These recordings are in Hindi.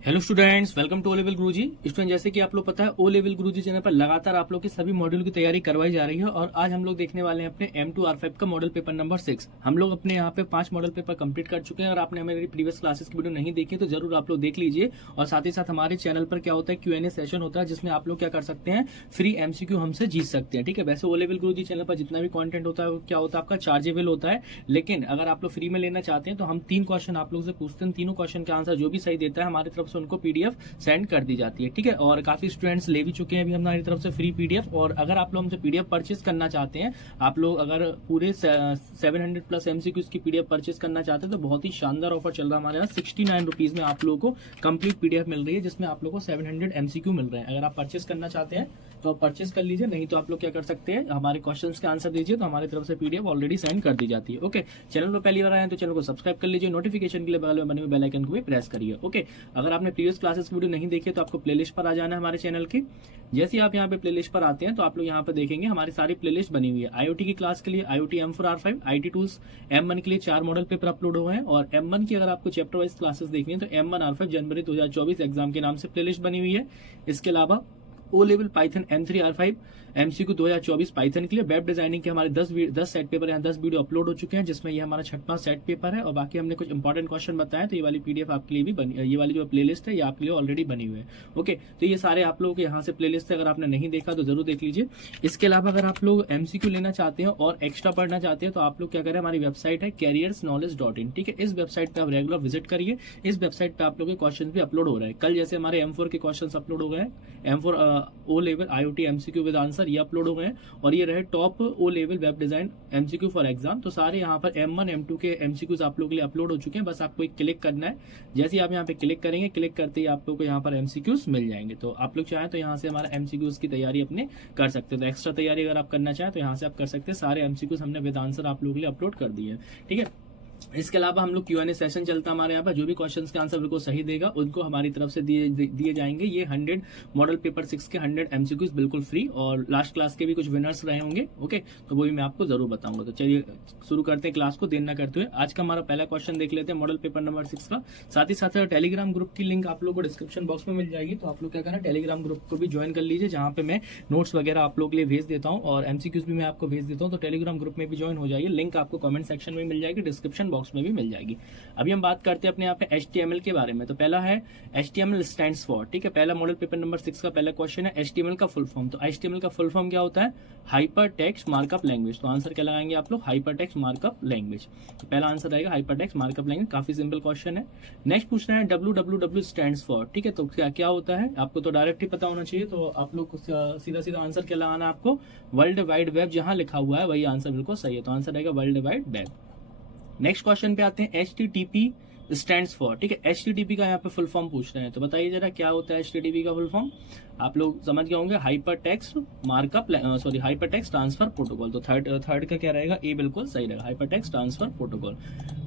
Hello students, welcome to O level Guruji. Student, जैसे कि आप लोग पता है ओ लेवल गुरुजी चैनल पर लगातार आप लोग के सभी मॉड्यूल की तैयारी करवाई जा रही है और आज हम लोग देखने वाले हैं अपने M2R5 का मॉडल पेपर नंबर 6। हम लोग अपने यहाँ पे 5 मॉडल पेपर कंप्लीट कर चुके हैं और आपने हमारी प्रीवियस क्लासेस की वीडियो नहीं देखी तो जरूर आप लोग देख लीजिए। और साथ ही साथ हमारे चैनल पर क्या होता है, Q&A सेशन होता है जिसमें आप लोग क्या कर सकते हैं, फ्री MCQ हमसे जीत सकते हैं। ठीक है, वैसे ओ लेवल गुरुजी चैनल पर जितना भी कॉन्टेंट होता है क्या होता है आपका चार्जेबल होता है, लेकिन अगर आप लोग फ्री में लेना चाहते हैं तो हम 3 क्वेश्चन आप लोग से पूछते हैं। तीनों क्वेश्चन का आंसर जो भी सही देता है हमारी तरफ से उनको PDF सेंड कर दी जाती है। ठीक है, और काफी स्टूडेंट्स ले भी चुके हैं अभी हमारी तरफ से फ्री PDF। और अगर आप लोग हमसे PDF परचेस करना चाहते हैं, आप लोग अगर पूरे 700 प्लस MCQs की PDF परचेस करना चाहते हैं तो बहुत ही शानदार ऑफर चल रहा है हमारे यहाँ। 69 रुपीज में आप लोगों को कंप्लीट PDF मिल रही है जिसमें आप लोगों को 700 MCQ मिल रहे हैं। अगर आप परचेस करना चाहते हैं तो आप परचेस कर लीजिए, नहीं तो आप लोग क्या कर सकते हैं, हमारे क्वेश्चंस के आंसर दीजिए तो हमारी तरफ से PDF ऑलरेडी सेंड कर दी जाती है। ओके, चैनल पर पहली बार आए हैं तो चैनल को सब्सक्राइब कर लीजिए, नोटिफिकेशन के लिए बगल में बने हुए बेल आइकन को भी प्रेस करिए। ओके, अगर आपने प्रीवियस क्लासेस की वीडियो नहीं देखी तो आपको प्लेलिस्ट पर आ जाना है हमारे चैनल की। जैसे ही आप यहाँ पे प्लेलिस्ट पर आते हैं तो आप लोग यहाँ पे देखेंगे हमारी सारी प्लेलिस्ट बनी हुई है। IoT की क्लास के लिए IoT M4R5, IT tools M1 के लिए 4 मॉडल पेपर अपलोड हुए हैं। और M1 की अगर आपको चैप्टर वाइज क्लासेस देखनी है तो M1R5 जनवरी 2024 एग्जाम के नाम से प्लेलिस्ट बनी हुई है। इसके अलावा O level Python M3R5 MCQ 2024 Python के लिए वेब डिजाइनिंग के हमारे 10 सेट पेपर यहाँ 10 वीडियो अपलोड हो चुके हैं जिसमें ये हमारा 6वां सेट पेपर है। और बाकी हमने कुछ इंपॉर्टेंट क्वेश्चन बताया तो ये वाली PDF आपके लिए भी बनी, ये वाली जो प्लेलिस्ट है ये आपके लिए ऑलरेडी बनी हुई है। ओके, तो ये सारे आप लोगों के यहाँ से प्लेलिस्ट है, अगर आपने नहीं देखा तो जरूर देख लीजिए। इसके अलावा अगर आप लोग MCQ लेना चाहते हैं और एक्स्ट्रा पढ़ना चाहते हैं तो आप लोग क्या करें, हमारी वेबसाइट है careersknowledge.in। ठीक है, इस वेबसाइट पे आप रेगुलर विजिट करिए। इस वेबसाइट पे आप लोग के क्वेश्चन भी अपलोड हो रहे हैं। कल जैसे हमारे M4 के क्वेश्चन अपलोड हो गए हैं, M4 O level IoT MCQ with answer ये अपलोड हो गए हैं। और ये रहे top O level web design MCQ for exam, तो सारे यहाँ पर M1 M2 के MCQs आप लोगों के लिए अपलोड हो चुके हैं। बस आपको एक क्लिक करना है, जैसे ही आप यहाँ पे क्लिक करेंगे, क्लिक करते ही आप लोग को यहाँ पर MCQs मिल जाएंगे। तो आप लोग चाहें तो यहाँ से हमारा MCQs की तैयारी अपने कर सकते हैं। तो एक्स्ट्रा तैयारी अगर आप करना चाहें तो यहाँ से आप कर सकते हैं। सारे MCQs हमने विद आंसर आप लोगों के लिए अपलोड कर दिए हैं। ठीक है, इसके अलावा हम लोग Q&A सेशन चलता है हमारे यहाँ पर। जो भी क्वेश्चंस के आंसर बिल्कुल सही देगा उनको हमारी तरफ से दिए जाएंगे। ये 100 मॉडल पेपर 6 के 100 MCQs बिल्कुल फ्री, और लास्ट क्लास के भी कुछ विनर्स रहे होंगे। ओके, तो वो भी मैं आपको जरूर बताऊंगा। तो चलिए शुरू करते हैं क्लास को देर न करते हुए। आज का हमारा पहला क्वेश्चन देख लेते हैं मॉडल पेपर नंबर 6 का। साथ ही साथ टेलीग्राम ग्रुप की लिंक आप लोग को डिस्क्रिप्शन बॉक्स में मिल जाएगी, तो आप लोग क्या करना, टेलीग्राम ग्रुप को भी ज्वाइन कर लीजिए जहाँ पे मैं नोट्स वगैरह आप लोग के लिए भेज देता हूँ और MCQs भी मैं आपको भेज देता हूँ। तो टेलीग्राम ग्रुप में भी ज्वाइन हो जाइए, लिंक आपको कमेंट सेक्शन में मिल जाएगी, डिस्क्रिप्शन बॉक्स में भी मिल जाएगी। अभी हम बात करते हैं अपने यहाँ पे HTML के बारे में। तो पहला है HTML स्टैंड्स फॉर। ठीक है, पहला मॉडल पेपर नंबर 6 का पहला क्वेश्चन है HTML का फुल फॉर्म। तो HTML का फुल फॉर्म क्या होता है, हाइपर टेक्स्ट मार्कअप लैंग्वेज। तो आंसर क्या लगाएंगे आप लोग, हाइपर टेक्स्ट मार्कअप लैंग्वेज। तो पहला आंसर रहेगा हाइपर टेक्स्ट मार्कअप लैंग्वेज। काफी सिंपल क्वेश्चन है। नेक्स्ट पूछना है WWW स्टैंड्स फॉर। ठीक है, तो क्या होता है आपको तो डायरेक्ट ही पता होना चाहिए, तो आप लोग सीधा सीधा आंसर क्या लगाना है आपको, वर्ल्ड वाइड वेब। जहां लिखा हुआ है वही आंसर बिल्कुल सही है, तो आंसर रहेगा world wide web. Next question पे आते हैं HTTP स्टैंड्स फॉर। ठीक है, HTTP का यहाँ पे फुल फॉर्म पूछ रहे हैं, तो बताइए जरा क्या होता है HTTP का फुल फॉर्म। आप लोग समझ गए होंगे, hypertext markup hyper text transfer protocol. तो थर्ड का क्या रहेगा, ए बिल्कुल सही रहेगा, हाइपर टेक्स्ट ट्रांसफर प्रोटोकॉल।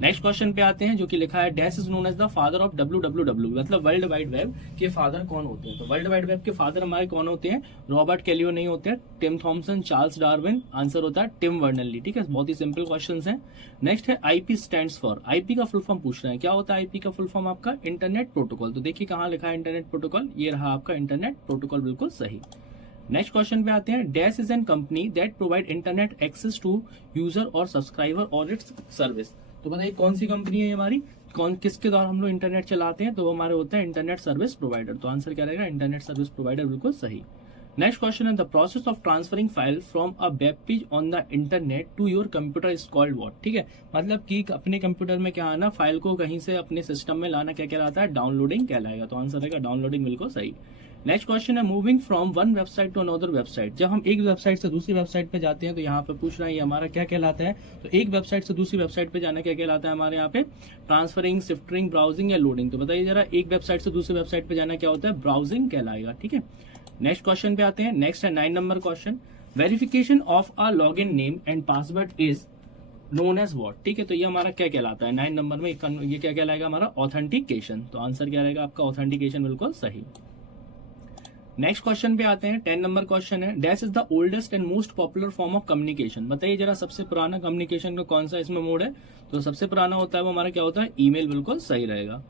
नेक्स्ट क्वेश्चन पे आते हैं जो कि लिखा है dash is known as the father of WWW, मतलब वर्ल्ड वाइड वेब के फादर कौन होते हैं। तो वर्ल्ड वाइड वेब के फादर हमारे कौन होते हैं, रॉबर्ट कैलियो नहीं होते हैं, Tim Thomson, Charles Darwin. Answer होता है टिम बर्नर्ली। ठीक है, बहुत ही सिंपल क्वेश्चन है। नेक्स्ट है IP स्टैंड्स फॉर। IP का फुल फॉर्म पूछ रहे हैं, क्या होता है IP का फुल फॉर्म आपका, इंटरनेट प्रोटोकॉल। तो देखिए कहाँ लिखा है इंटरनेट प्रोटोकॉल, ये रहा आपका इंटरनेट प्रोटोकॉल, बिल्कुल सही। नेक्स्ट क्वेश्चन पे आते हैं dash is an company that provide internet access to user और सब्सक्राइबर और इट्स सर्विस। तो बताइए कौन सी कंपनी है हमारी, किसके द्वारा हम लोग इंटरनेट चलाते हैं, तो वो हमारे होते हैं इंटरनेट सर्विस प्रोवाइडर। तो आंसर क्या रहेगा, इंटरनेट सर्विस प्रोवाइडर, बिल्कुल सही। नेक्स्ट क्वेश्चन है the process of transferring file from a web page on the internet to your computer is called what. ठीक है, मतलब कि अपने कंप्यूटर में क्या आना, फाइल को कहीं से अपने सिस्टम में लाना क्या कहलाता है, डाउनलोडिंग कहलाएगा। तो आंसर रहेगा डाउनलोडिंग, बिल्कुल सही। नेक्स्ट क्वेश्चन है moving from one website to another website. जब हम एक वेबसाइट से दूसरी वेबसाइट पे जाते हैं तो यहाँ पे पूछ रहा है ये हमारा क्या कहलाता है। तो एक वेबसाइट से दूसरी वेबसाइट पे जाना क्या कहलाता है हमारे यहाँ पे, ट्रांसफरिंग, शिफ्टिंग, ब्राउजिंग या लोडिंग। तो बताइए जरा, एक वेबसाइट से दूसरी वेबसाइट पे जाना क्या होता है, ब्राउजिंग कहलाएगा। ठीक है, नेक्स्ट क्वेश्चन पे आते हैं। नेक्स्ट है 9 number question, verification of a log in name and password is known as what. ठीक है, तो ये हमारा क्या कहलाता है 9 नंबर में, ये क्या कहलाएगा हमारा, ऑथेंटिकेशन। तो आंसर क्या रहेगा आपका, ऑथेंटिकेशन, बिल्कुल सही। नेक्स्ट क्वेश्चन पे आते हैं, 10 नंबर क्वेश्चन है dash is the oldest and most popular form of communication. बताइए जरा सबसे पुराना कम्युनिकेशन का कौन सा इसमें मोड है। तो सबसे पुराना होता है वो हमारा क्या होता है, ईमेल, बिल्कुल सही रहेगा।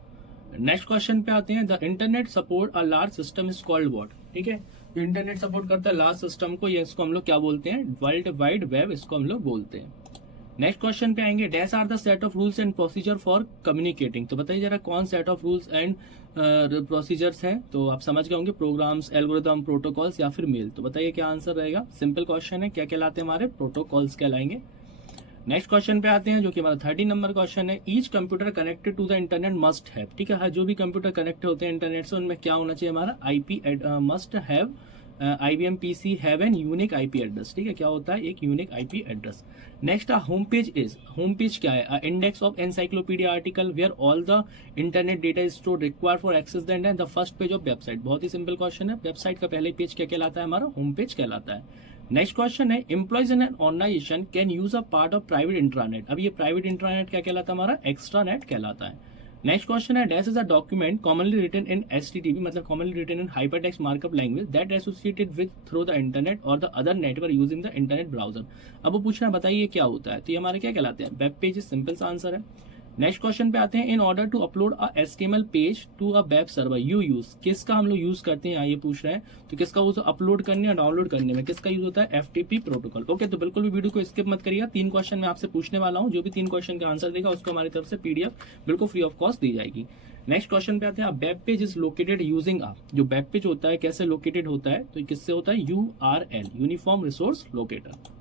नेक्स्ट क्वेश्चन पे आते हैं, the internet support a large system is called what. ठीक है, जो इंटरनेट सपोर्ट करता है लार्ज सिस्टम को, ये इसको हम लोग क्या बोलते हैं, वर्ल्ड वाइड वेब इसको हम लोग बोलते हैं। नेक्स्ट क्वेश्चन पे आएंगे, dash are the set of rules and procedure for communicating. तो बताइए जरा कौन set of rules and procedures हैं। तो आप समझ गए होंगे, प्रोग्राम्स, एल्गोरिदम, प्रोटोकॉल्स या फिर मेल। तो बताइए क्या आंसर रहेगा। सिंपल क्वेश्चन है, क्या कहलाते हैं हमारे, प्रोटोकॉल्स कहलाएंगे। नेक्स्ट क्वेश्चन पे आते हैं जो कि हमारा 13 नंबर क्वेश्चन है, each computer connected to the internet must have. ठीक है, जो भी कंप्यूटर कनेक्ट होते हैं इंटरनेट से उनमें क्या होना चाहिए हमारा, IP must have IBM PC have an unique IP address. ठीक है, क्या होता है, एक unique IP address. Next home page is, home page क्या है, index of encyclopaedia article where all the internet data is stored required for access the internet, the first page of website. बहुत ही सिंपल क्वेश्चन है, वेबसाइट का पहले पेज क्या कहलाता है हमारा, होम पेज कहलाता है। नेक्स्ट क्वेश्चन है, employees in an organisation can use a part of private intranet. अब ये प्राइवेट इंट्रानेट क्या कहलाता है हमारा, एक्स्ट्रानेट कहलाता है। नेक्स्ट क्वेश्चन है, dash is a document commonly written in HTTP, मतलब commonly written in hypertext markup language that associated with through the internet और the other network using the internet browser. अब वो पूछना बताइए क्या होता है, तो ये हमारे क्या कहलाते हैं, वेब पेजेस। सिंपल सा आंसर है। नेक्स्ट क्वेश्चन पे आते हैं, in order to upload a HTML page to a web server you use. किसका हम लोग यूज करते हैं, ये पूछ रहे हैं। तो किसका यूज, अपलोड करने या डाउनलोड करने में किसका यूज होता है, FTP प्रोटोकॉल। ओके, तो बिल्कुल भी वीडियो को स्किप मत करिएगा। 3 क्वेश्चन मैं आपसे पूछने वाला हूँ, जो भी 3 क्वेश्चन का आंसर देगा उसको हमारी तरफ से PDF बिल्कुल फ्री ऑफ कॉस्ट दी जाएगी। नेक्स्ट क्वेश्चन पे आते हैं, web page is located using a. जो वेब पेज होता है कैसे लोकेटेड होता है, तो किससे होता है, URL, uniform resource locator.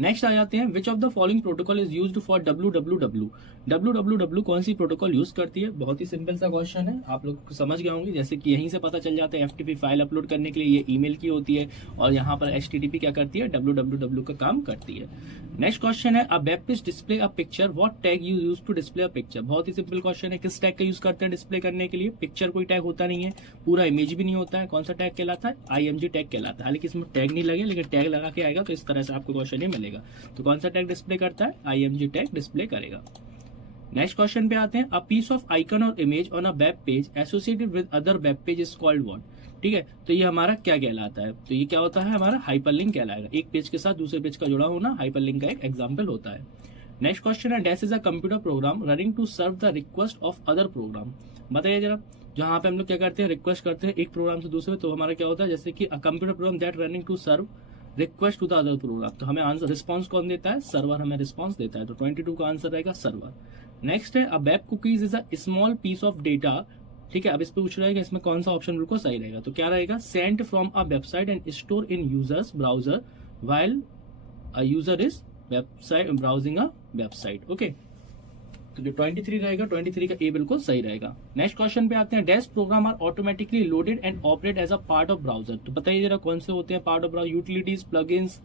Next आ जाते हैं, which of the following protocol is used for www। www कौन सी प्रोटोकॉल यूज करती है, बहुत ही सिंपल सा क्वेश्चन है, आप लोग समझ गए होंगे। जैसे कि यहीं से पता चल जाता है, FTP फाइल अपलोड करने के लिए ये ईमेल की होती है और यहाँ पर HTTP क्या करती है, www का काम करती है। नेक्स्ट क्वेश्चन है, a web page display a picture, what tag you use to display a picture. बहुत ही सिंपल क्वेश्चन है, किस टैग का यूज करते हैं डिस्प्ले करने के लिए, पिक्चर कोई टैग होता नहीं है, पूरा इमेज भी नहीं होता है, कौन सा टैग कहलाता है, IMG टैग कहलाता है। हालांकि इसमें टैग नहीं लगे, लेकिन टैग लगा के आएगा तो इस तरह से आपको क्वेश्चन ही मिलेगा। तो कौन सा टैग डिस्प्ले करता है, IMG टैग डिस्प्ले करेगा। नेक्स्ट क्वेश्चन पे आते हैं, अ पीस ऑफ आइकन और image on a web page associated with other web page is called what. ठीक है, तो ये हमारा क्या कहलाता है, तो ये क्या होता है हमारा, हाइपरलिंक कहलाएगा। एक पेज के साथ दूसरे पेज का जुड़ा होना हाइपरलिंक का एक एग्जांपल होता है। नेक्स्ट क्वेश्चन है, dash is a computer program running to serve the request of other program. बताइए जरा, जहां पे हम लोग क्या करते हैं, रिक्वेस्ट करते हैं एक प्रोग्राम से दूसरे, तो हमारा क्या होता है, जैसे कि a computer program that running to serve request to the other program. तो हमें आंसर रिस्पॉन्स कौन देता है, सर्वर हमें रिस्पॉन्स देता है। तो 22 का आंसर रहेगा सर्वर। नेक्स्ट है, a web cookies is a small piece of data. ठीक है, अब इस पे पूछ रहा है कि इसमें कौन सा ऑप्शन बिल्कुल सही रहेगा, तो क्या रहेगा, Saint from a website and store in users browser while a user is website browsing a website. Okay, तो जो 23 रहेगा, 23 का ए बिल्कुल सही रहेगा। नेक्स्ट क्वेश्चन पे आते हैं, dash program are automatically loaded and operate as a part of browser. तो बताइए जरा कौन से होते हैं part of browser, utilities, plugins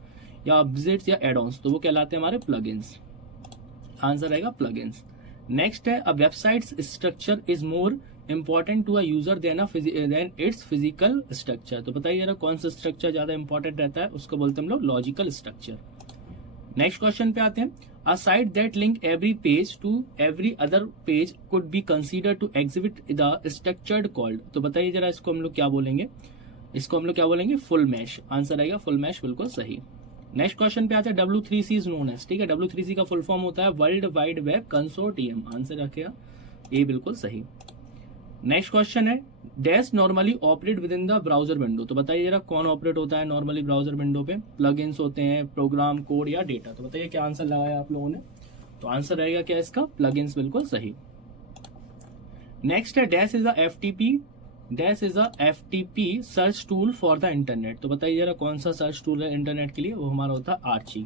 या विजिट्स या एड-ऑन्स। तो वो कहलाते हैं हमारे प्लगइन्स, आंसर रहेगा प्लगइन्स। नेक्स्ट है, a website structure is more important to a user than its physical structure. तो बताइए जरा कौन सा स्ट्रक्चर ज्यादा इंपॉर्टेंट रहता है, उसको बोलते हैं हम लोग लॉजिकल स्ट्रक्चर। नेक्स्ट क्वेश्चन पे आते हैं, a site that link every page to every other page could be consider to exhibit the structured called. तो बताइए जरा इसको हम लोग क्या बोलेंगे, इसको हम लोग क्या बोलेंगे, फुल मैश। आंसर आएगा फुल मैश, बिल्कुल सही। नेक्स्ट क्वेश्चन पे आता है, W3C इज नोन एज। ठीक है, W3C का फुल फॉर्म होता है world wide web consortium. Answer रखेगा ए बिल्कुल सही। नेक्स्ट क्वेश्चन है, dash normally operate with in the browser window. तो बताइए जरा कौन ऑपरेट होता है नॉर्मली ब्राउजर विंडो पे, प्लगइन्स होते हैं, प्रोग्राम, कोड या डेटा। तो बताइए क्या आंसर लगाया आप लोगों ने, तो आंसर रहेगा क्या इसका, प्लगइन्स, बिल्कुल सही। नेक्स्ट है, dash is a FTP search tool for the internet. तो बताइए जरा कौन सा सर्च टूल है इंटरनेट के लिए, वो हमारा होता है आर्ची।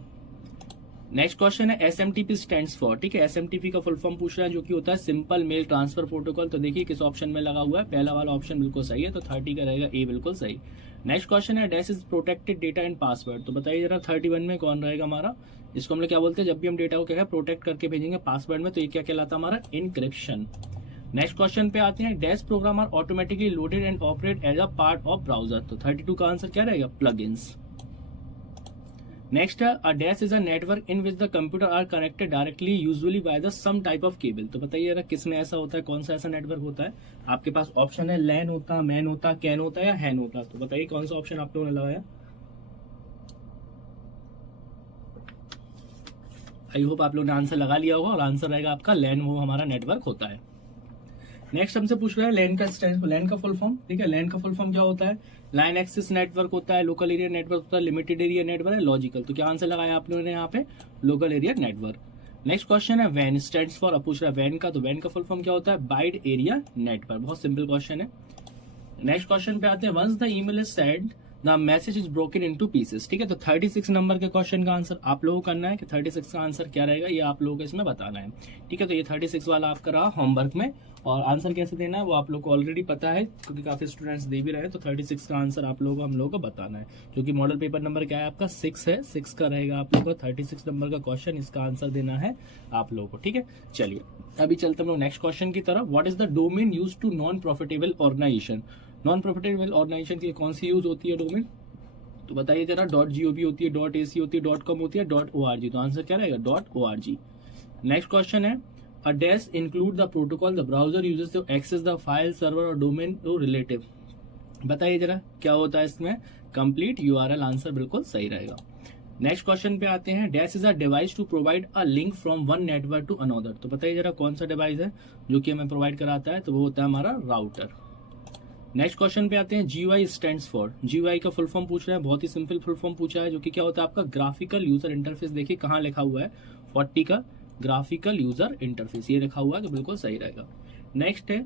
नेक्स्ट क्वेश्चन है, SMTP स्टैंड्स फॉर। ठीक है, SMTP का फुल फॉर्म पूछ रहा है, जो कि होता है सिंपल मेल ट्रांसफर प्रोटोकॉल। तो देखिए किस ऑप्शन में लगा हुआ है, पहला वाला ऑप्शन बिल्कुल सही है, तो 30 का रहेगा ए बिल्कुल सही। नेक्स्ट क्वेश्चन है, dash is protected data and password. तो बताइए जरा 31 में कौन रहेगा हमारा, इसको हम लोग क्या बोलते हैं, जब भी हम डेटा को क्या है प्रोटेक्ट करके भेजेंगे पासवर्ड में, तो ये क्या कहलाता है हमारा, इनक्रिप्शन। नेक्स्ट क्वेश्चन पे आते हैं, dash program are automatically loaded and operate as a part of browser. तो 32 का आंसर क्या रहेगा, प्लगइन्स। नेक्स्ट है, a dash is a network in which the computer are connected directly usually by the some type of cable. तो बताइए जरा किस में ऐसा होता है, कौन सा ऐसा नेटवर्क होता है। आपके पास ऑप्शन है, लैन होता, मैन होता, कैन होता या हैन होता। तो बताइए कौन सा ऑप्शन आप लोगों ने लगाया। आई होप आप लोगों ने आंसर लगा लिया होगा, और आंसर रहेगा आपका लैन, वो हमारा नेटवर्क होता है। नेक्स्ट हमसे पूछ रहा है लैन का स्टैंड, लैन का फुल फॉर्म, ठीक है। लैन का फुल फॉर्म क्या होता है? लाइन एक्सेस नेटवर्क होता है, लोकल एरिया नेटवर्क होता है, लिमिटेड एरिया नेटवर्क है, लॉजिकल। तो क्या आंसर लगाया आप लोगों ने यहाँ पे? Local area network. Next question है वैन स्टैंड्स फॉर, अब पूछ रहा है वैन का, तो वैन का फुल फॉर्म क्या होता है? Wide area network. बहुत सिंपल क्वेश्चन है। नेक्स्ट क्वेश्चन पे आते हैं, once the email is send the message is broken into pieces, ठीक है। तो 36 नंबर के क्वेश्चन का आंसर आप लोगों को करना है कि 36 का आंसर क्या रहेगा, ये आप लोगों को इसमें बताना है, ठीक है। तो ये 36 वाला आपका रहा होमवर्क में, और आंसर कैसे देना है वो आप लोग को ऑलरेडी पता है क्योंकि काफी स्टूडेंट्स दे भी रहे हैं। तो 36 का आंसर आप लोगों को हम लोगों को बताना है, क्योंकि मॉडल पेपर नंबर क्या है आपका? 6 है। 6 का रहेगा आप लोगों को 36 नंबर का क्वेश्चन, इसका आंसर देना है आप लोगों को, ठीक है। चलिए अभी चलते हम लोग नेक्स्ट क्वेश्चन की तरफ। What is the domain use to non profitable organisation? Non profitable organisation की कौन सी यूज होती है डोमेन? तो बताइए जरा। .gov होती है, .ac होती है, .com होती है, .org। तो आंसर क्या रहेगा? .org। नेक्स्ट क्वेश्चन है, a dash include the protocol the browser uses to access the file server और डोमेन टू रिलेटिव। बताइए जरा क्या होता है इसमें? Complete URL। आंसर बिल्कुल सही रहेगा। नेक्स्ट क्वेश्चन पे आते हैं, dash is a device to provide a link from one network to another. तो बताइए जरा कौन सा डिवाइस है जो कि हमें प्रोवाइड कराता है? तो वो होता है हमारा राउटर। नेक्स्ट क्वेश्चन पे आते हैं, GUI स्टैंड्स फॉर। GUI का फुल फॉर्म पूछ रहे हैं, बहुत ही सिंपल फुल फॉर्म पूछा है, जो कि क्या होता है आपका? Graphical user interface. देखिए कहाँ लिखा हुआ है 40 का, ग्राफिकल यूजर इंटरफेस ये लिखा हुआ है, तो बिल्कुल सही रहेगा। नेक्स्ट है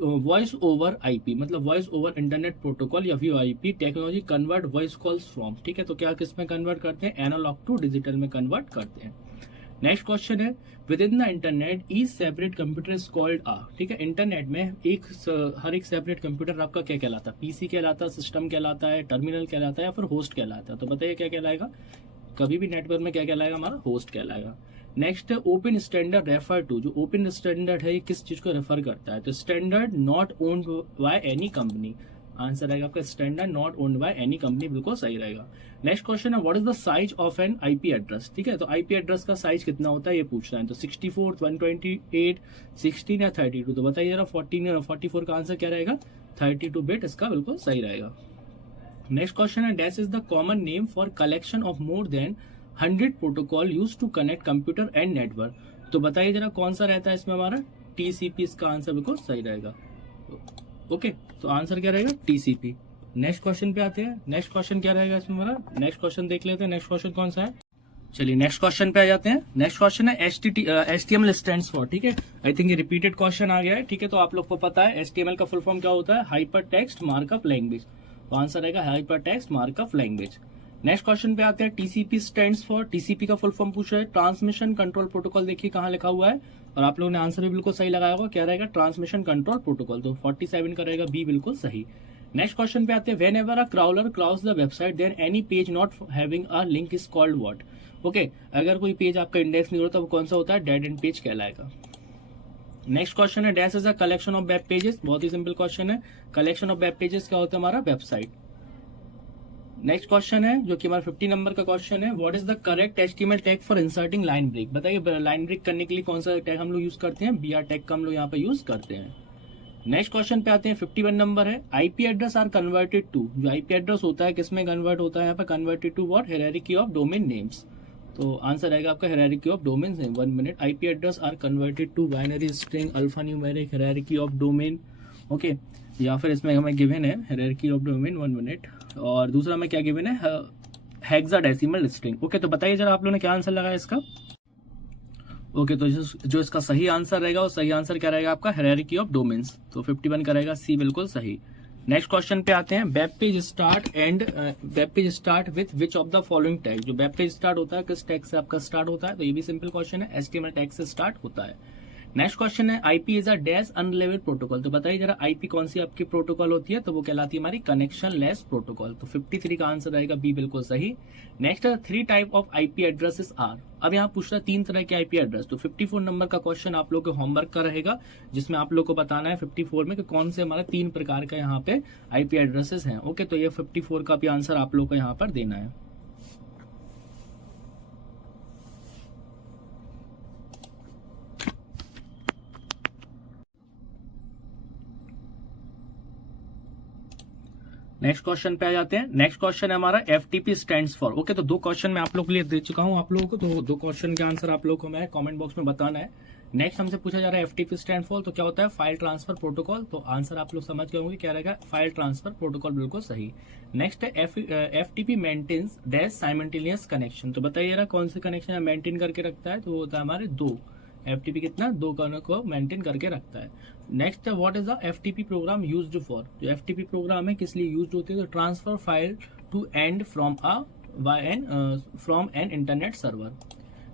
वॉइस ओवर IP, मतलब वॉइस ओवर इंटरनेट प्रोटोकॉल या VoIP technology convert voice calls from, ठीक है। तो क्या किस में कन्वर्ट करते हैं? एनालॉग टू डिजिटल में कन्वर्ट करते हैं। नेक्स्ट क्वेश्चन है, within the internet each separate computer is called आ, ठीक है। इंटरनेट में हर एक सेपरेट कंप्यूटर आपका क्या कहलाता है? PC कहलाता है, सिस्टम कहलाता है, टर्मिनल कहलाता है, या फिर होस्ट कहलाता है? तो बताइए क्या कहलाएगा? कभी भी नेटवर्क में क्या कहलाएगा? हमारा होस्ट कहलाएगा। नेक्स्ट है ओपन स्टैंडर्ड रेफर टू। जो ओपन स्टैंडर्ड है ये किस चीज को रेफर करता है? तो standard not owned by any company. Answer रहेगा आपका standard not owned by any company, बिल्कुल सही रहेगा। नेक्स्ट क्वेश्चन है, what is the size of an IP address, ठीक है। तो IP एड्रेस का साइज कितना होता है ये पूछ रहे हैं। तो 64, 128, 16 या 32? तो बताइए जरा 44 का आंसर क्या रहेगा? 32 बिट इसका बिल्कुल सही रहेगा। नेक्स्ट क्वेश्चन है, dash is the common name for collection of more than 100 protocol use to connect computer and network. तो बताइए जरा कौन सा रहता है इसमें हमारा? TCP इसका आंसर बिल्कुल सही रहेगा। ओके तो आंसर क्या रहेगा? TCP। नेक्स्ट क्वेश्चन पे आते हैं, नेक्स्ट क्वेश्चन क्या रहेगा इसमें हमारा? नेक्स्ट क्वेश्चन देख लेते हैं, नेक्स्ट क्वेश्चन कौन सा है। चलिए नेक्स्ट क्वेश्चन पे आ जाते हैं। नेक्स्ट क्वेश्चन है HTML स्टैंड्स फॉर, ठीक है। आई थिंक ये रिपीटेड क्वेश्चन आ गया है, ठीक है। तो आप लोग को पता है HTML का फुल फॉर्म क्या होता है? Hyper text markup language. तो आंसर रहेगा हाइपर text markup language. Next question पे आते हैं, TCP स्टैंड्स फॉर। TCP का फुल फॉर्म पूछ रहा है ट्रांसमिशन कंट्रोल प्रोटोकॉल। देखिए कहाँ लिखा हुआ है, और आप लोगों ने आंसर भी बिल्कुल सही लगाया होगा। क्या रहेगा? Transmission control protocol. तो 47 का रहेगा B, बिल्कुल सही। नेक्स्ट क्वेश्चन पे आते हैं, whenever a crawler cross the website then any page not having a link is called what. Okay, अगर कोई पेज आपका इंडेक्स नहीं होता वो कौन सा होता है? डेड एंड पेज कहलाएगा। नेक्स्ट क्वेश्चन है, dash is a collection of web pages. बहुत ही सिंपल क्वेश्चन है, कलेक्शन ऑफ वेब पेजेस क्या होता है? हमारा वेबसाइट। नेक्स्ट क्वेश्चन है जो कि हमारा 50 नंबर का क्वेश्चन है, what is the correct HTML tag for inserting line break. बताइए लाइन ब्रेक करने के लिए कौन सा टैग हम लोग यूज करते हैं? BR टैग का हम लोग यहाँ पे यूज करते हैं। नेक्स्ट क्वेश्चन पे आते हैं, 51 नंबर है, IP address are converted to. जो IP एड्रेस होता है किसमें कन्वर्ट होता है यहाँ पे? Converted to what? Hierarchy of domain names. तो आंसर रहेगा आपका hierarchy of domain name. 1 minute. IP address are converted to binary string alphanumeric hierarchy of domain. Okay, या फिर इसमें हमें गिवन है हायरार्की ऑफ डोमेन। 1 मिनट। और दूसरा में क्या गिवन है? Hexadecimal string. ओके, तो बताइए जरा आप लोगों ने क्या आंसर लगाया इसका? ओके, तो जो इसका सही आंसर रहेगा वो सही आंसर क्या रहेगा आपका? Hierarchy of domains. तो 51 का रहेगा C, बिल्कुल सही। नेक्स्ट क्वेश्चन पे आते हैं, web page start with which of the following tag. जो वेब पेज स्टार्ट होता है किस टैग से आपका स्टार्ट होता है? तो ये भी सिंपल क्वेश्चन है, HTML टैग से स्टार्ट होता है। नेक्स्ट क्वेश्चन है, IP is a dash unlevel protocol. तो बताइए जरा IP कौन सी आपकी प्रोटोकॉल होती है? तो वो कहलाती है हमारी कनेक्शन लेस प्रोटोकॉल। तो 53 का आंसर रहेगा B, बिल्कुल सही। नेक्स्ट है, 3 type of IP addresses are. अब यहाँ पूछ रहा है 3 तरह के IP एड्रेस। तो 54 नंबर का क्वेश्चन आप लोग के होमवर्क का रहेगा, जिसमें आप लोग को बताना है 54 में कि कौन से हमारे 3 प्रकार का यहाँ पे IP एड्रेसेस हैं। ओके, तो ये 54 का भी आंसर आप लोग को यहाँ पर देना है। नेक्स्ट क्वेश्चन पे आ जाते हैं। नेक्स्ट क्वेश्चन है हमारा FTP स्टैंड्स फॉर। ओके, तो 2 क्वेश्चन मैं आप लोग के लिए दे चुका हूं आप लोगों को, तो 2 क्वेश्चन के आंसर आप लोग को मैं कमेंट बॉक्स में बताना है नेक्स्ट हमसे पूछा जा रहा है एफटीपी स्टैंड फॉर, तो क्या होता है फाइल ट्रांसफर प्रोटोकॉल। तो आंसर आप लोग समझ गए होंगे क्या रहेगा, फाइल ट्रांसफर प्रोटोकॉल, बिल्कुल सही। नेक्स्ट है FTP maintains dash simultaneous connection. तो बताइए जरा कौन से कनेक्शन मेंटेन करके रखता है, तो वो होता है हमारे दो। एफटीपी कितना, दो को मेंटेन करके रखता है। नेक्स्ट है what is the FTP program used for. जो एफटीपी प्रोग्राम है किस लिए यूज होती है, तो transfer file to and from an internet server.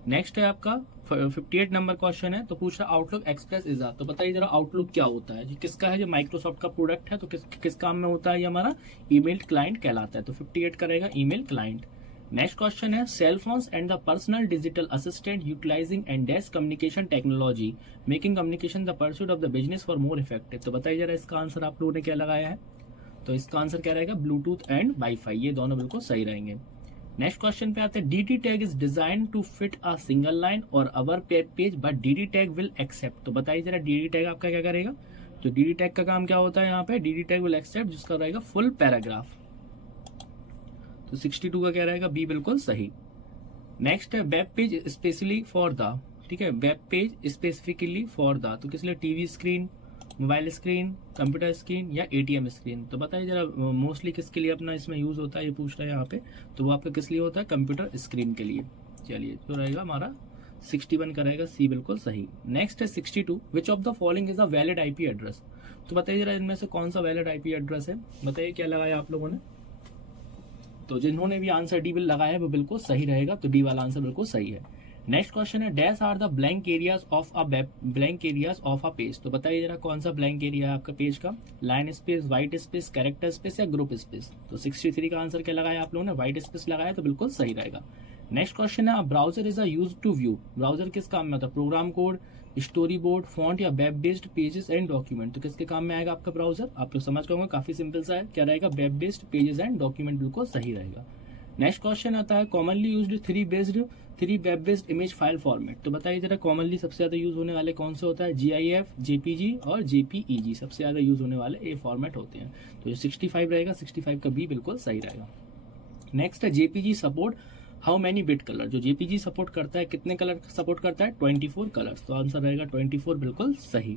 Next है आपका 58 नंबर क्वेश्चन है, तो पूछ रहा आउटलुक एक्सप्रेस इज तो बताइए जरा आउटलुक क्या होता है, किसका है, जो माइक्रोसॉफ्ट का प्रोडक्ट है, तो किस काम में होता है, ये हमारा ईमेल क्लाइंट कहलाता है। तो 58 करेगा ईमेल क्लाइंट। नेक्स्ट क्वेश्चन है cell phones and the personal digital assistant utilizing and desk communication technology making communication the pursuit of the business for more effective. तो बताइए जरा इसका आंसर आप लोगों ने क्या लगाया है, तो इसका आंसर क्या रहेगा, ब्लूटूथ एंड वाईफाई, ये दोनों बिल्कुल सही रहेंगे। नेक्स्ट क्वेश्चन पे आते हैं DD tag is design to fit a single line or our page but DD tag will accept. तो बताइए जरा डीडी टैग आपका क्या करेगा, तो डीडी टैग का काम क्या होता है यहाँ पे, डीडी टैग विल एक्सेप्ट, जिसका रहेगा फुल पैराग्राफ। तो 62 का क्या रहेगा, बी बिल्कुल सही। नेक्स्ट है web page specially for the, ठीक है, web page specifically for the, तो किस लिए, TV screen, mobile screen, computer screen या एटीएम स्क्रीन। तो बताइए जरा मोस्टली किसके लिए अपना इसमें यूज होता है, ये पूछ रहा है यहाँ पे, तो वो आपका किस लिए होता है, कंप्यूटर स्क्रीन के लिए। चलिए जो रहेगा हमारा 61 का रहेगा, सी बिल्कुल सही। नेक्स्ट है 62 विच of the following is a valid IP address. तो बताइए जरा इनमें से कौन सा वैलिड आईपी एड्रेस है, बताइए क्या लगाया आप लोगों ने। तो जिन्होंने भी आंसर डी लगाया है वो बिल्कुल सही रहेगा, तो डी वाला आंसर बिल्कुल सही है। नेक्स्ट क्वेश्चन है dash are the blank areas of a page. तो बताइए जरा कौन सा ब्लैंक एरिया है आपका पेज का, line space, white space, character space या ग्रुप स्पेस। तो 63 का आंसर क्या लगाया आप लोगों ने, व्हाइट स्पेस लगाया, तो बिल्कुल सही रहेगा। नेक्स्ट क्वेश्चन है browser is use to view. Browser किस काम में होता है, program code, story board, font या web based pages and document. तो किसके काम में आएगा आपका ब्राउजर, आप लोग समझ गए, काफी सिंपल सा है, क्या रहेगा, web based pages and document, बिल्कुल सही रहेगा। नेक्स्ट क्वेश्चन आता है commonly used three web based image file format. तो बताइए जरा कॉमनली सबसे ज्यादा यूज होने वाले कौन से होता है, GIF, JPG और JPEG सबसे ज्यादा यूज होने वाले ये फॉर्मेट होते हैं। तो जो 65 रहेगा, 65 का बी बिल्कुल सही रहेगा। नेक्स्ट है JPG support how many bit colour. जो JPG सपोर्ट करता है कितने कलर सपोर्ट करता है, 24 कलर्स। तो आंसर रहेगा 24 बिल्कुल सही।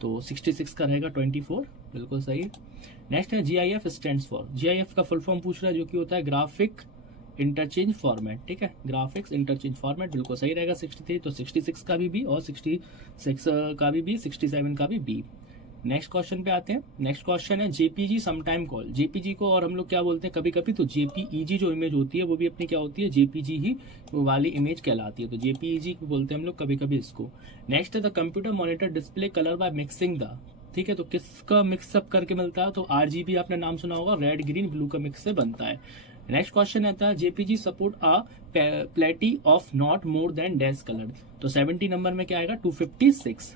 तो 66 का रहेगा 24 बिल्कुल सही। नेक्स्ट है GIF स्टैंड्स फॉर। GIF का फुल फॉर्म पूछ रहा है, जो कि होता है ग्राफिक इंटरचेंज फॉर्मेट, ठीक है, ग्राफिक्स इंटरचेंज फॉर्मेट, बिल्कुल सही रहेगा 63। तो 66 का भी बी और 66 का भी बी, 67 का भी बी। नेक्स्ट क्वेश्चन पे आते हैं। नेक्स्ट क्वेश्चन है JPG समटाइम कॉल। JPG को और हम लोग क्या बोलते हैं कभी कभी, तो JPEG जो इमेज होती है वो भी अपनी क्या होती है, JPG ही वाली इमेज कहलाती है। तो JPEG को बोलते हैं हम लोग कभी कभी इसको। नेक्स्ट है the computer monitor display colour by mixing the, ठीक है, तो किसका मिक्सअप करके मिलता है, तो RGB आपने नाम सुना होगा, रेड ग्रीन ब्लू का मिक्स से बनता है। नेक्स्ट क्वेश्चन आता है JPG सपोर्ट अ प्लेटी of not more than dash colour. तो 70 नंबर में क्या आएगा, 256।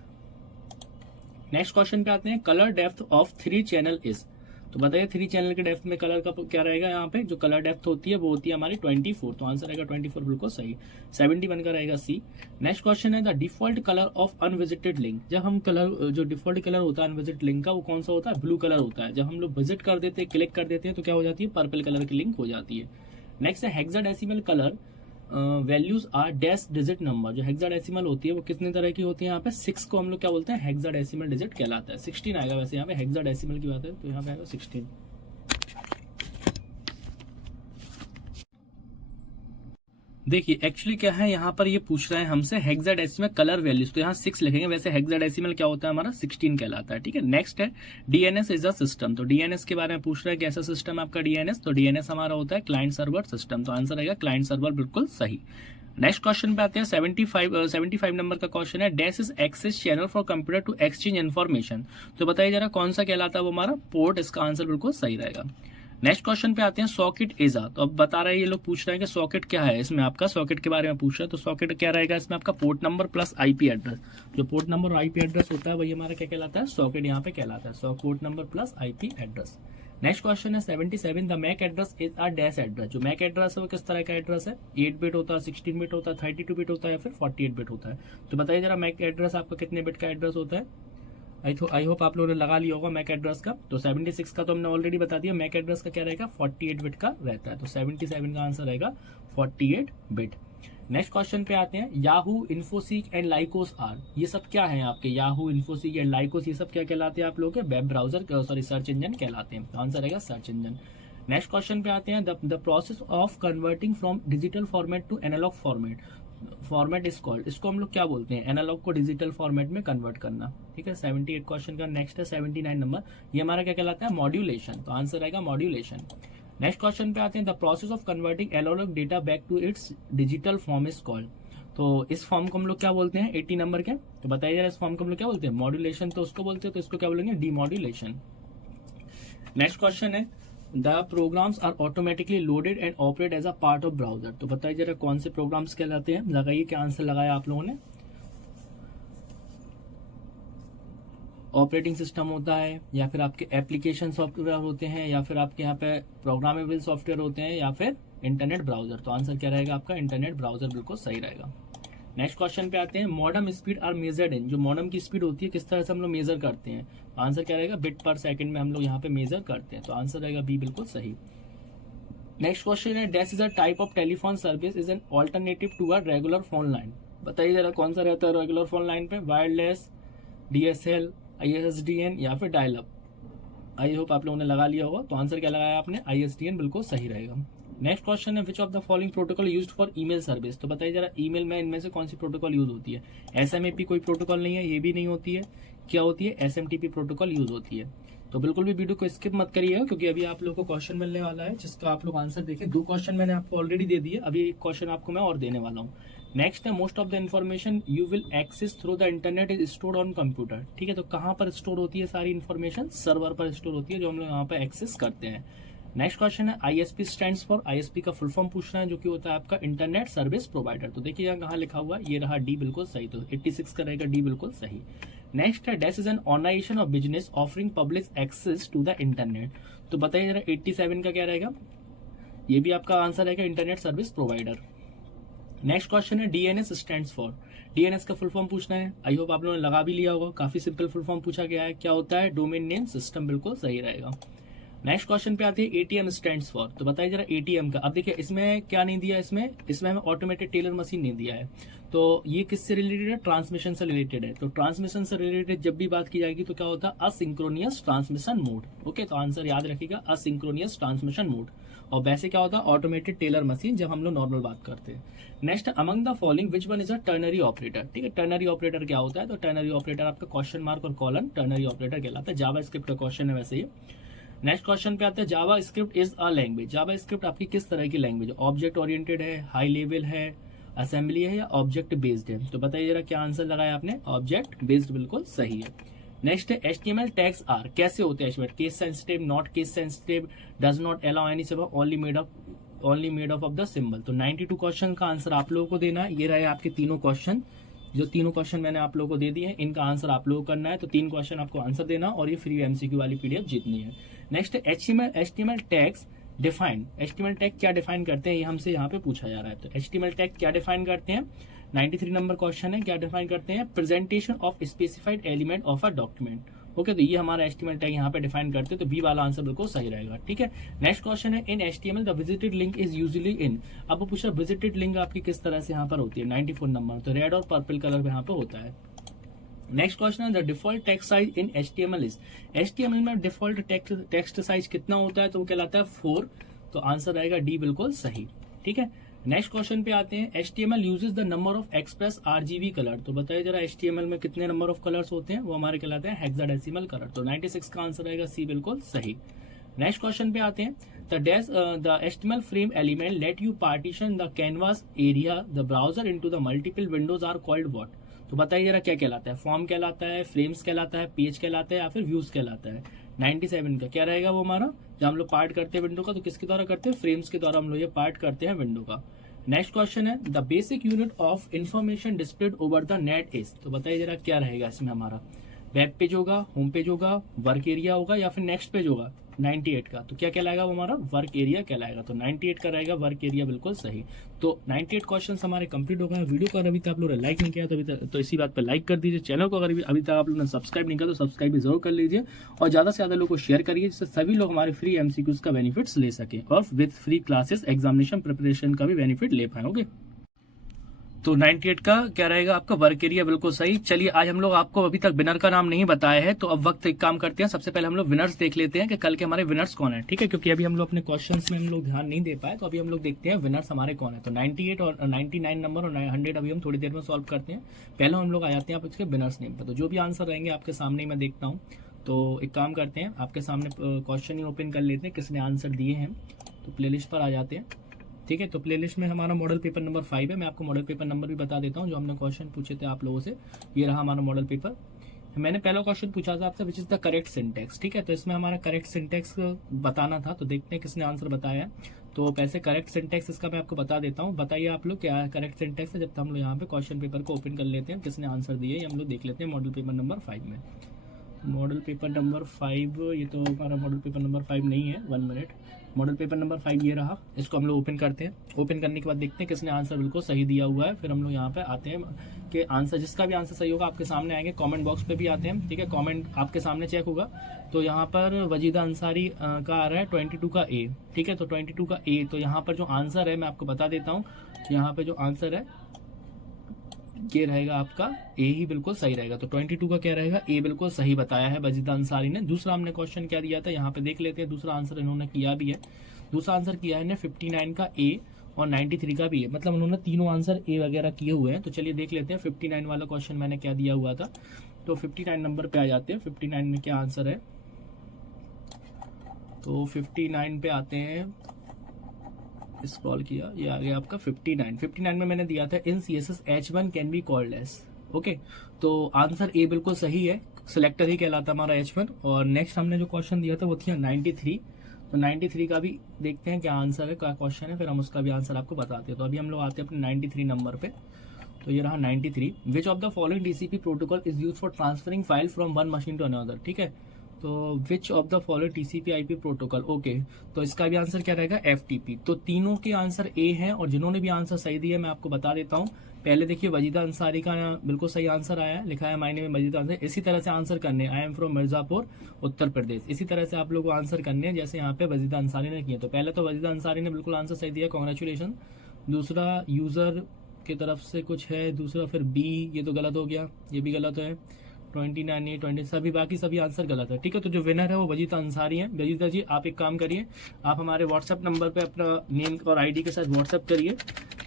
नेक्स्ट क्वेश्चन पे आते हैं colour depth of 3 channel is. तो बताइए 3 चैनल के डेप्थ में कलर का क्या रहेगा, यहाँ पे जो कलर डेप्थ होती है वो होती है हमारी 24। तो आंसर रहेगा 24 बिल्कुल सही। 71 का रहेगा सी। नेक्स्ट क्वेश्चन है the default colour of unvisited link. जब हम कलर, जो डिफॉल्ट कलर होता है अनविजिटेड लिंक का, वो कौन सा होता है, ब्लू कलर होता है। जब हम लोग विजिट कर देते हैं, क्लिक कर देते हैं, तो क्या हो जाती है, पर्पल कलर की लिंक हो जाती है। नेक्स्ट है hexadecimal colour values are dash digit number. जो हेक्साडेसिमल होती है वो कितने तरह की होती है, यहाँ पे 6 को हम लोग क्या बोलते हैं, हेक्साडेसिमल डिजिट कहलाता है। 16 आएगा, वैसे यहाँ पे हेक्साडेसिमल की बात है तो यहाँ पे आएगा 16। देखिए एक्चुअली क्या है, यहाँ पर ये पूछ रहा है हमसे हेक्साडेसिमल कलर वैल्यूज, तो यहाँ 6 लिखेंगे, वैसे हेक्साडेसिमल क्या होता है हमारा 16 कहलाता है, ठीक है। नेक्स्ट है DNS इज अ सिस्टम। तो DNS के बारे में पूछ रहा है कैसा सिस्टम है आपका DNS। तो DNS हमारा होता है क्लाइंट सर्वर सिस्टम। तो आंसर रहेगा क्लाइंट सर्वर बिल्कुल सही। नेक्स्ट क्वेश्चन पे आते हैं 75 नंबर का क्वेश्चन है dash is access channel for computer to exchange information. तो बताइए जरा कौन सा कहलाता है वो हमारा पोर्ट। इसका आंसर बिल्कुल सही रहेगा। नेक्स्ट क्वेश्चन पे आते हैं सॉकेट इजा। तो अब बता रहे हैं ये लोग पूछ रहे हैं कि सॉकेट क्या है, इसमें आपका सॉकेट के बारे में पूछ रहा है। तो सॉकेट क्या रहेगा, इसमें आपका port number plus IP address. जो पोर्ट नंबर और IP एड्रेस होता है वही हमारा क्या कहलाता है, सॉकेट यहाँ पे कहलाता है। So port number plus IP address. Next question है 77 the MAC address is a dash address. जो मैक एड्रेस है वो किस तरह का एड्रेस है, 8 बिट होता है, 16 बिट होता है, 32 बिट होता है या फिर 48 बिट होता है। तो बताइए जरा मैक एड्रेस आपका कितने बिट का एड्रेस होता है। आई होप आप लोगों ने लगा लिया होगा मैक एड्रेस का। तो 76 का तो हमने ऑलरेडी बता दिया, मैक एड्रेस का क्या रहेगा 48 बिट का रहता है। तो 77 का आंसर रहेगा 48 बिट। नेक्स्ट क्वेश्चन पे आते हैं, याहू, इन्फोसीक एंड लाइकोस आर, ये सब क्या है आपके? याहू, इन्फोसीक एंड लाइकोस, ये सब क्या कहलाते हैं आप लोगों के? Web browser, sorry search engine कहलाते हैं। तो आंसर रहेगा सर्च इंजन। नेक्स्ट क्वेश्चन पे आते हैं, the process of converting from digital format to analogue format is called, इसको हम लोग क्या बोलते हैं? एनालॉग को डिजिटल फॉर्मेट में कन्वर्ट करना। ठीक है, 78 क्वेश्चन का। नेक्स्ट है 79 नंबर, ये हमारा क्या कहलाता है? मॉड्यूलेशन। तो आंसर रहेगा मॉड्यूलेशन। नेक्स्ट क्वेश्चन पे आते हैं, the process of converting analogue data back to its digital form is called, तो इस फॉर्म को हम लोग क्या बोलते हैं? 80 नंबर के। तो बताइए जरा, इस फॉर्म को हम लोग क्या बोलते हैं? मॉड्यूलेशन तो उसको बोलते हैं, तो इसको क्या बोलेंगे? डीमॉड्यूलेशन। नेक्स्ट क्वेश्चन है, the programs are automatically loaded and operate as a part of browser, तो बताइए जरा कौन से प्रोग्राम्स कहलाते हैं? लगाइए, क्या आंसर लगाया आप लोगों ने? ऑपरेटिंग सिस्टम होता है, या फिर आपके एप्लीकेशन सॉफ्टवेयर होते हैं, या फिर आपके यहाँ पे प्रोग्रामेबल सॉफ्टवेयर होते हैं, या फिर इंटरनेट ब्राउजर। तो आंसर क्या रहेगा आपका? इंटरनेट ब्राउजर बिल्कुल सही रहेगा। नेक्स्ट क्वेश्चन पे आते हैं, modem speed are measured in, जो मॉडम की स्पीड होती है किस तरह से हम लोग मेजर करते हैं? तो आंसर क्या रहेगा? बिट पर सेकंड में हम लोग यहाँ पे मेजर करते हैं। तो आंसर रहेगा बी बिल्कुल सही। नेक्स्ट क्वेश्चन है, dash is a type of telephone service is an alternative to a regular phone line, बताइए जरा कौन सा रहता है रेगुलर फोन लाइन पे? वायरलेस, DSL, ISDN या फिर डायल अप। आई होप आप लोगों ने लगा लिया होगा। तो आंसर क्या लगाया आपने? ISDN बिल्कुल सही रहेगा। नेक्स्ट क्वेश्चन है, विच of the following protocol used for email service, तो बताइए जरा ईमेल में इनमें से कौन सी प्रोटोकॉल यूज होती है? SMAP कोई प्रोटोकॉल नहीं है, ये भी नहीं होती है। क्या होती है? SMTP प्रोटोकॉल यूज होती है। तो बिल्कुल भी वीडियो को स्किप मत करिएगा, क्योंकि अभी आप लोग को क्वेश्चन मिलने वाला है जिसका आप लोग आंसर देखें। 2 क्वेश्चन मैंने आपको ऑलरेडी दे दिए, अभी एक क्वेश्चन आपको मैं और देने वाला हूँ। नेक्स्ट है, most of the information you will access through the internet is stored on computer, ठीक है। तो कहाँ पर स्टोर होती है सारी इन्फॉर्मेशन? सर्वर पर स्टोर होती है, जो हम लोग यहाँ पे एक्सेस करते हैं। नेक्स्ट क्वेश्चन है, ISP स्टैंड्स फॉर, ISP का फुल फॉर्म पूछना है, जो कि होता है आपका इंटरनेट सर्विस प्रोवाइडर। तो देखिए यहाँ कहाँ लिखा हुआ है, ये रहा डी बिल्कुल सही, तो 86 का रहेगा डी बिल्कुल सही। नेक्स्ट है, dash is an organisation of business offering public access to the internet, तो बताइए जरा 87 का क्या रहेगा? ये भी आपका आंसर रहेगा internet service provider. Next question है, DNS स्टैंड्स फॉर, DNS का फुल फॉर्म पूछना है। आई होप आप लोगों ने लगा भी लिया होगा, काफी सिंपल फुल फॉर्म पूछा गया है। क्या होता है? डोमेन नेम सिस्टम, बिल्कुल सही रहेगा। नेक्स्ट क्वेश्चन पे आती है, ATM स्टैंड्स फॉर, तो बताइए जरा ATM का। अब देखिए इसमें क्या नहीं दिया, इसमें हमें ऑटोमेटेड टेलर मशीन नहीं दिया है, तो ये किससे रिलेटेड है? ट्रांसमिशन से रिलेटेड है। तो ट्रांसमिशन से रिलेटेड जब भी बात की जाएगी तो क्या होता है? असिंक्रोनियस ट्रांसमिशन मोड। ओके, तो आंसर याद रखिएगा, असिंक्रोनियस ट्रांसमिशन मोड। और वैसे क्या होता है? ऑटोमेटेड टेलर मशीन, जब हम लोग नॉर्मल बात करते हैं। Next, among the following which one is a ternary operator, ठीक है। टर्नरी ऑपरेटर क्या होता है? तो टर्नरी ऑपरेटर आपका क्वेश्चन मार्क और कॉलन टर्नरी ऑपरेटर कहलाता है। जावा स्क्रिप्ट का क्वेश्चन है वैसे ये। नेक्स्ट क्वेश्चन पे आता है, JavaScript is a language, JavaScript आपकी किस तरह की लैंग्वेज है? ऑब्जेक्ट ओरिएंटेड है, हाई लेवल है, असेंबली है, या ऑब्जेक्ट बेस्ड है? तो बताइए जरा क्या आंसर लगाया आपने? ऑब्जेक्ट बेस्ड, बिल्कुल सही है। नेक्स्ट है, HTML टैग्स आर कैसे होते हैं? Case sensitive, not case sensitive, does not allow any symbol, only made of the symbol. तो 92 क्वेश्चन का आंसर आप लोगों को देना है। ये रहे आपके तीनों क्वेश्चन, जो तीनों क्वेश्चन मैंने आप लोगों को दे दिए हैं, इनका आंसर आप लोगों को करना है। तो 3 क्वेश्चन आपको आंसर देना और ये फ्री MCQ वाली PDF जीतनी है। Next, HTML tags define, HTML tag क्या डिफाइन करते हैं? ये हमसे यहाँ पे पूछा जा रहा है। तो HTML टैग क्या डिफाइन करते हैं? 93 नंबर क्वेश्चन है, क्या डिफाइन करते हैं? Presentation of specified element of a document. Okay, तो ये हमारा HTML टैग यहाँ पे डिफाइन करते हैं, तो बी वाला आंसर बिल्कुल सही रहेगा, ठीक है। नेक्स्ट क्वेश्चन है, इन HTML the visited link is usually in, अब वो पूछा विजिटेड लिंक आपकी किस तरह से यहाँ पर होती है? 94 नंबर, तो रेड और पर्पल कलर में यहाँ पे होता है। नेक्स्ट क्वेश्चन है, the default text size in HTML is, HTML में डिफॉल्ट टेक्स्ट साइज कितना होता है? तो वो कहलाता है 4, तो आंसर रहेगा डी बिल्कुल सही, ठीक है। नेक्स्ट क्वेश्चन पे आते हैं, HTML uses the number of express RGB colour, तो बताइए जरा HTML में कितने नंबर ऑफ कलर्स होते हैं? वो हमारे कहलाते हैं हेक्साडेसिमल कलर, तो 96 का आंसर रहेगा सी बिल्कुल सही। नेक्स्ट क्वेश्चन पे आते हैं, the HTML frame element let you partition the canvas area the browser into the multiple windows are called what, तो बताइए जरा क्या कहलाता है? फॉर्म कहलाता है, फ्रेम्स कहलाता है, पेज कहलाता है, या फिर व्यूज कहलाता है? 97 का क्या रहेगा वो हमारा? जब हम लोग पार्ट करते हैं विंडो का, तो किसके द्वारा करते हैं? फ्रेम्स के द्वारा हम लोग ये पार्ट करते हैं विंडो का। नेक्स्ट क्वेश्चन है, the basic unit of information displayed over the net is, तो बताइए जरा क्या रहेगा इसमें हमारा? वेब पेज होगा, होम पेज होगा, वर्क एरिया होगा, या फिर नेक्स्ट पेज होगा? 98 का, तो क्या कहलाएगा वो हमारा? वर्क एरिया कहलाएगा, तो 98 का रहेगा वर्क एरिया, बिल्कुल सही। तो 98 क्वेश्चन हमारे कंप्लीट हो गए। वीडियो को अगर अभी तक आप लोगों ने लाइक नहीं किया तो इसी बात पर लाइक कर दीजिए। चैनल को अगर अभी तक आप लोगों ने सब्सक्राइब नहीं किया तो सब्सक्राइब भी जरूर कर लीजिए, और ज्यादा से ज्यादा लोगों को शेयर करिए, जिससे सभी लोग हमारे फ्री MCQs का बेनिफिट्स ले सके और with free classes examination preparation का भी बेनिफिट ले पाए। ओके, तो 98 का क्या रहेगा आपका वर्क एरिया, बिल्कुल सही। चलिए आज हम लोग आपको अभी तक विनर का नाम नहीं बताया है, तो अब वक्त एक काम करते हैं, सबसे पहले हम लोग विनर्स देख लेते हैं कि कल के हमारे विनर्स कौन है, ठीक है, क्योंकि अभी हम लोग अपने क्वेश्चंस में हम लोग ध्यान नहीं दे पाए, तो अभी हम लोग देखते हैं विनर्स हमारे कौन है। तो 98 और 99 नंबर और 100 अभी हम थोड़ी देर में सॉल्व करते हैं। पहले हम लोग आ जाते हैं आप इसके विनर्स नेम पर। तो जो भी आंसर रहेंगे आपके सामने ही मैं देखता हूँ। तो एक काम करते हैं, आपके सामने क्वेश्चन ही ओपन कर लेते हैं, किसने आंसर दिए हैं। तो प्लेलिस्ट पर आ जाते हैं, ठीक है। तो प्लेलिस्ट में हमारा मॉडल पेपर नंबर 5 है। मैं आपको मॉडल पेपर नंबर भी बता देता हूँ, जो हमने क्वेश्चन पूछे थे आप लोगों से। ये रहा हमारा मॉडल पेपर। मैंने पहला क्वेश्चन पूछा था आपसे, which is the correct syntax, ठीक है। तो इसमें हमारा करेक्ट सिंटेक्स बताना था, तो देखते हैं किसने आंसर बताया। तो पैसे करेक्ट सिंटेक्स इसका मैं आपको बता देता हूँ। बताइए आप लोग क्या करेक्ट सिंटेक्स है, जब तक हम लोग यहाँ पे क्वेश्चन पेपर को ओपन कर लेते हैं, किसने आंसर दिए ये हम लोग देख लेते हैं मॉडल पेपर नंबर 5 में। मॉडल पेपर नंबर 5, ये तो हमारा मॉडल पेपर नंबर 5 नहीं है, 1 मिनट। मॉडल पेपर नंबर 5 ये रहा, इसको हम लोग ओपन करते हैं। ओपन करने के बाद देखते हैं किसने आंसर बिल्कुल सही दिया हुआ है। फिर हम लोग यहाँ पे आते हैं कि आंसर, जिसका भी आंसर सही होगा आपके सामने आएंगे, कमेंट बॉक्स पे भी आते हैं, ठीक है। कमेंट आपके सामने चेक होगा। तो यहाँ पर वजीदा अंसारी का आ रहा है 22 का ए, ठीक है। तो 22 का ए, तो यहाँ पर जो आंसर है मैं आपको बता देता हूँ। यहाँ पे जो आंसर है ये रहेगा आपका ए ही बिल्कुल सही रहेगा। तो 22 का क्या रहेगा, ए बिल्कुल सही बताया है वजीदा अंसारी ने। दूसरा हमने क्वेश्चन क्या दिया था, यहाँ पे देख लेते हैं। दूसरा आंसर इन्होंने किया भी है, दूसरा आंसर किया है 59 का ए और 93 का भी है, मतलब उन्होंने तीनों आंसर ए वगैरह किए हुए हैं। तो चलिए देख लेते हैं 59 वाला क्वेश्चन मैंने क्या दिया हुआ था। तो 59 नंबर पे आ जाते हैं। 59 में क्या आंसर है, तो 59 पे आते हैं, स्क्रॉल किया, ये आ गया आपका 59। 59 में मैंने दिया था in CSS H1 can be called as, okay. तो आंसर ए बिल्कुल सही है, सिलेक्टर ही कहलाता हमारा H1। और नेक्स्ट हमने जो क्वेश्चन दिया था वो थी 93। तो 93 का भी देखते हैं क्या आंसर है, क्या क्वेश्चन है, फिर हम उसका भी आंसर आपको बताते हैं। तो अभी हम लोग आते हैं अपने 93 नंबर पे। तो ये रहा 93। Which of the following TCP protocol is use for transferring file from one machine to another, ठीक है। तो which of the following TCP IP protocol, okay. तो इसका भी आंसर क्या रहेगा, FTP। तो तीनों के आंसर ए हैं, और जिन्होंने भी आंसर सही दिया मैं आपको बता देता हूँ। पहले देखिए वजीदा अंसारी का बिल्कुल सही आंसर आया है, लिखा है मायने में वजीदा अंसारी। इसी तरह से आंसर करने, I am from Mirzapur Uttar Pradesh, इसी तरह से आप लोगों को आंसर करने हैं जैसे यहाँ पे वजीदा अंसारी ने किया। तो पहले तो वजीदा अंसारी ने बिल्कुल आंसर सही दिया, कॉन्ग्रेचुलेशन। दूसरा यूजर की तरफ से कुछ है, दूसरा फिर बी, ये तो गलत हो गया, ये भी गलत है। 29 ये 20 सभी, बाकी सभी आंसर गलत है, ठीक है। तो जो विनर है वो वजीदा अंसारी हैं। वजीदा जी आप एक काम करिए, आप हमारे व्हाट्सएप नंबर पे अपना नेम और आईडी के साथ व्हाट्सएप करिए,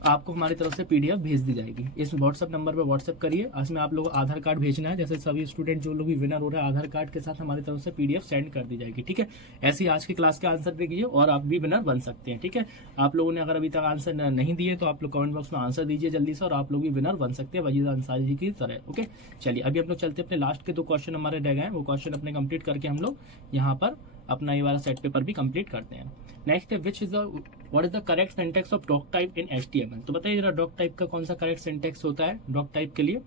आपको हमारी तरफ से PDF भेज दी जाएगी। इस व्हाट्सएप नंबर पे व्हाट्सएप करिए, इसमें आप लोग आधार कार्ड भेजना है, जैसे सभी स्टूडेंट जो लोग भी विनर हो रहे हैं आधार कार्ड के साथ हमारी तरफ से PDF सेंड कर दी जाएगी, ठीक है। ऐसी आज की क्लास के आंसर देखिए और आप भी विनर बन सकते हैं, ठीक है। आप लोगों ने अगर अभी तक आंसर नहीं दिए तो आप लोग कमेंट बॉक्स में आंसर दीजिए जल्दी से, और आप लोग भी विनर बन सकते हैं वजीदा अंसारी जी की तरह, ओके। चलिए अभी हम लोग चलते अपने लास्ट के 2 क्वेश्चन हमारे रह गए, वो क्वेश्चन अपने कंप्लीट करके हम लोग यहाँ पर अपना ये वाला सेट पेपर भी कंप्लीट करते हैं। नेक्स्ट है what is the correct syntax of doctype in HTML। तो बताइए जरा डॉक टाइप का कौन सा करेक्ट सिंटेक्स होता है डॉक टाइप के लिए।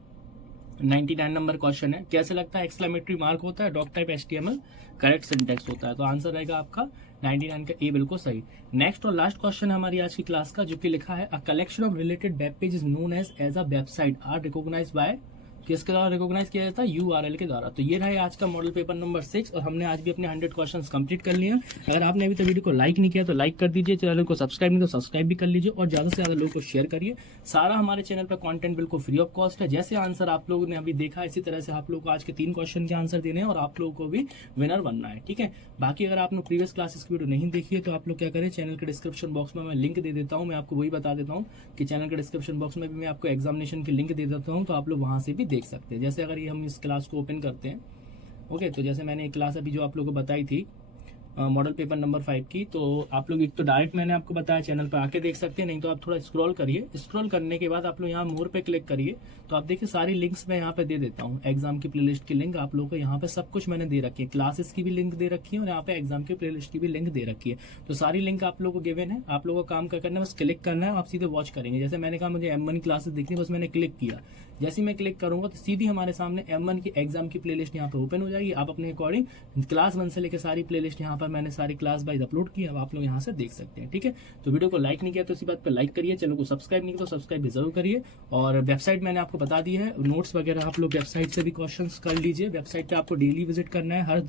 99 नंबर क्वेश्चन है, कैसे लगता है, एक्सक्लेमेटरी मार्क होता है, doctype HTML correct syntax होता है। तो आंसर रहेगा आपका 99 का ए बिल्कुल सही। नेक्स्ट और लास्ट क्वेश्चन है हमारी आज की क्लास का, जो कि लिखा है a collection of related web page is known as a website are recognised by, किसके द्वारा रिकॉग्नाइज किया जाता है, URL के द्वारा। तो ये रहा आज का मॉडल पेपर नंबर 6, और हमने आज भी अपने 100 क्वेश्चंस कंप्लीट कर लिए हैं। अगर आपने अभी तक वीडियो को लाइक नहीं किया तो लाइक कर दीजिए, चैनल को सब्सक्राइब नहीं तो सब्सक्राइब भी कर लीजिए, और ज्यादा से ज्यादा लोगों को शेयर करिए। सारा हमारे चैनल पर कंटेंट बिल्कुल फ्री ऑफ कॉस्ट है। जैसे आंसर आप लोगों ने अभी देखा इसी तरह से आप लोगों को आज के 3 क्वेश्चन के आंसर देने हैं, और आप लोगों को भी विनर बनना है, ठीक है। बाकी अगर आपने प्रीवियस क्लासेस की वीडियो नहीं देखी है तो आप लोग क्या करें, चैनल के डिस्क्रिप्शन बॉक्स में मैं लिंक दे देता हूँ। मैं आपको वही बता देता हूँ कि चैनल के डिस्क्रिप्शन बॉक्स में भी मैं आपको एग्जामिनेशन की लिंक दे देता हूँ, तो आप लोग वहां से भी देख सकते हैं। जैसे अगर ये हम इस क्लास को ओपन करते हैं, ओके। तो जैसे मैंने एक क्लास अभी जो आप लोगों को बताई थी मॉडल पेपर नंबर 5 की, तो आप लोग एक तो डायरेक्ट मैंने आपको बताया चैनल पर आके देख सकते हैं, नहीं तो आप थोड़ा स्क्रॉल करिए। स्क्रॉल करने के बाद आप लोग यहाँ मोर पे क्लिक करिए, तो आप देखिए सारी लिंक्स मैं यहाँ पे दे देता हूँ। एग्जाम की प्लेलिस्ट की लिंक आप लोगों को यहाँ पे सब कुछ मैंने दे रखी है, क्लासेस की भी लिंक दे रखी है, और यहाँ पे एग्जाम की प्लेलिस्ट की भी लिंक दे रखी है। तो सारी लिंक आप लोगों को गिवन है, आप लोगों को काम क्या करना है, बस क्लिक करना है, आप सीधे वॉच करेंगे। जैसे मैंने कहा मुझे M1 क्लासेस देखनी, बस मैंने क्लिक किया, जैसे ही मैं क्लिक करूंगा तो सीधी हमारे सामने M1 की एग्जाम की प्लेलिस्ट यहाँ पे ओपन हो जाएगी। आप अपने अकॉर्डिंग क्लास 1 से लेकर सारी प्लेलिस्ट यहाँ पर मैंने सारी क्लास वाइज अपलोड की, अब आप लोग यहाँ से देख सकते हैं। ठीक है, तो वीडियो को लाइक नहीं किया तो इसी बात पर लाइक करिए, चैनल को सब्सक्राइब नहीं किया तो सब्सक्राइब भी जरूर करिए। और वेबसाइट मैंने आपको बता दी है, नोट्स वगैरह आप लोग वेबसाइट से भी क्वेश्चन कर लीजिए। वेबसाइट पे आपको डेली विजिट करना है, हर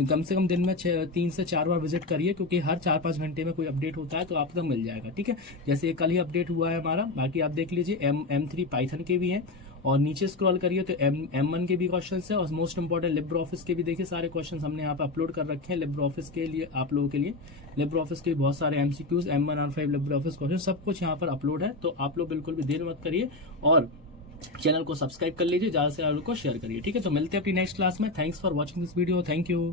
कम से कम दिन में 3 से 4 बार विजिट करिए, क्योंकि हर 4-5 घंटे में कोई अपडेट होता है तो आप तक मिल जाएगा। ठीक है, जैसे कल ही अपडेट हुआ है हमारा, बाकी आप देख लीजिए। M3 पाइथन के भी हैं, और नीचे स्क्रॉल करिए तो M1 के भी क्वेश्चन है, और मोस्ट इंपॉर्टेंट लिब्रे ऑफिस के भी देखिए सारे क्वेश्चन हमने यहाँ पे अपलोड कर रखे हैं। लिब्रे ऑफिस के लिए आप लोगों के लिए लिब्रे ऑफिस के बहुत सारे MCQs, M1 R5 Libre office question सब कुछ यहाँ पर अपलोड है। तो आप लोग बिल्कुल भी देर मत करिए और चैनल को सब्सक्राइब कर लीजिए, ज्यादा से ज्यादा को शेयर करिए। ठीक है, तो मिलते हैं अपनी नेक्स्ट क्लास में। Thanks for watching this video, thank you.